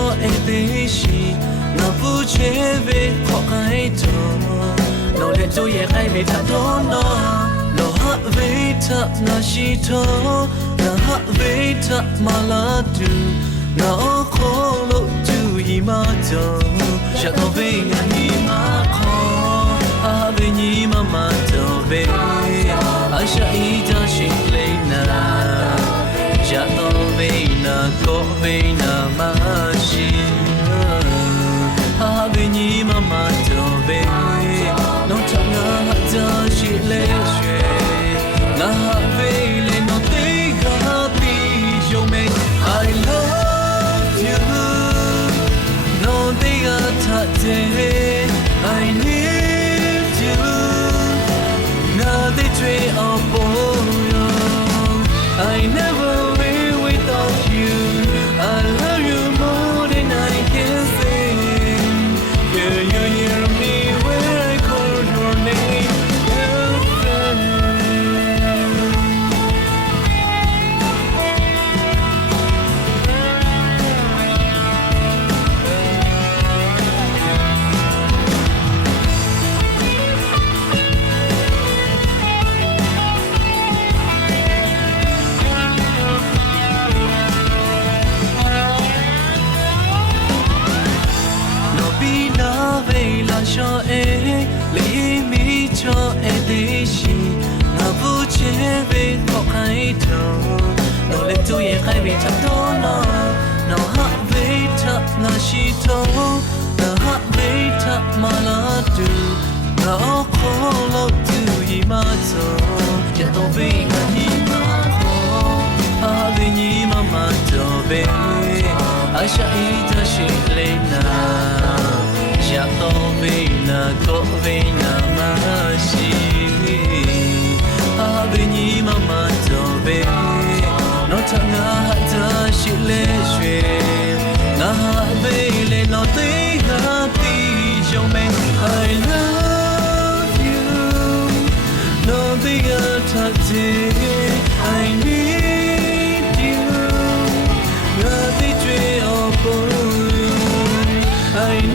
cho em thấy gì nó vui chơi về họ cái đó nó để cho em ai về thật đó nó hát về thật nó chỉ thôi nó hát về thật mà là du nó khó lộ du gì mà cho chắc nó về ngày gì mà khó à về gì mà cho về ai sẽ ý cho chuyện lên nào chắc nó về na có về na mà chỉ à về gì mà cho về nó chẳng ngờ cho chỉ lệ chuyện na về lên nó thấy happy yo me I love you nó thấy thật thế I need you na thấy chuyện ở bồi I never will without you I love you more than I can say can you hear me when I call your name girlfriend về là cho em lấy mi cho em thấy gì ngà vui chơi về họ hay thở nó lên tôi em hay về thật đó nó hát về thật ngà chỉ thôi nó hát về thật mà là du nó khó lâu từ gì mà cho giờ tôi về ngà gì mà khó à về gì mà cho về ai sẽ ý ta chỉ lên nào chắc tôi về na có về na mà chỉ à về gì mà cho về nó chẳng ngờ ta chỉ lệ chuyện na về lên nó thấy happy cho mình I love you nó thấy thật thế I need you nó thấy chuyện ở bồi I